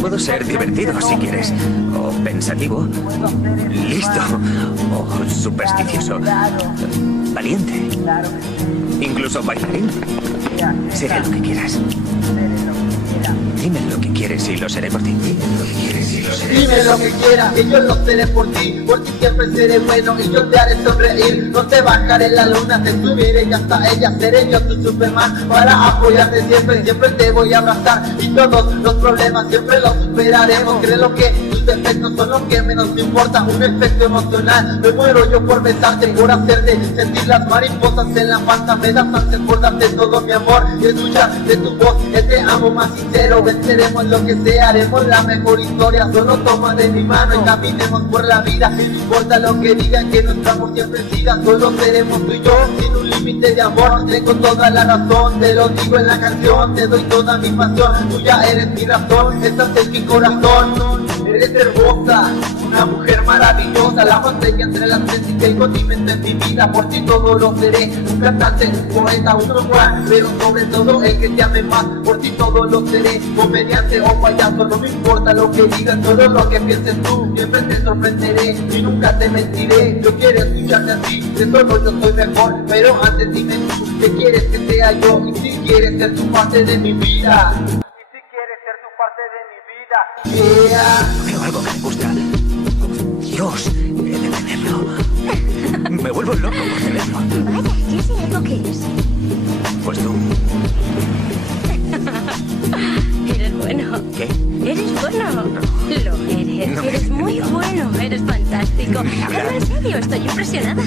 Puedo ser divertido si quieres, o pensativo, listo, o supersticioso, valiente, incluso bailarín. Seré lo que quieras. Dime lo que quieres y lo seré por ti. Dime lo que quieres y lo seré. Dime lo que quieras y yo lo seré por ti siempre seré bueno y yo te haré sonreír. No te bajaré la luna, te subiré y hasta ella seré yo tu Superman. Para apoyarte siempre, siempre te voy a abrazar. Y todos los problemas siempre los superaremos. Creo que tus defectos son los que menos me importan. Un efecto emocional, me muero yo por besarte, por hacerte sentir las mariposas en la panza. Me das ansias por darte todo mi amor y escuchar de tu voz el te amo más sincero. Venceremos lo que sea, haremos la mejor historia. Solo toma de mi mano y caminemos por la vida. No importa lo que digan, que nuestro amor siempre siga. Solo seremos tú y yo, sin un límite de amor. Tengo toda la razón, te lo digo en la canción. Te doy toda mi pasión, tú ya eres mi razón. Estás en mi corazón, eres hermosa, una mujer maravillosa. La más bella entre las tres y el condimento en mi vida. Por ti todo lo seré, un cantante, un poeta, un Juan, pero sobre todo el que te ame más. Por ti todo lo seré, comediante o payaso. No me importa lo que digan, solo lo que pienses tú. Siempre te sorprenderé y nunca te mentiré. Yo quiero escucharte así, de solo yo soy mejor. Pero antes dime tú, ¿qué quieres que sea yo? Y si quieres ser tu parte de mi vida. Y si quieres ser tu parte de mi vida. Yeah. Veo algo que me gusta. Dios, he de tenerlo. Me vuelvo loco por tenerlo. Vaya, ¿qué es el algo que es? Pues tú. Eres bueno. ¿Qué? Eres bueno. Lo eres. No me- Eres muy bueno. Eres fantástico. Déjame hablar. Pero en serio, estoy impresionada.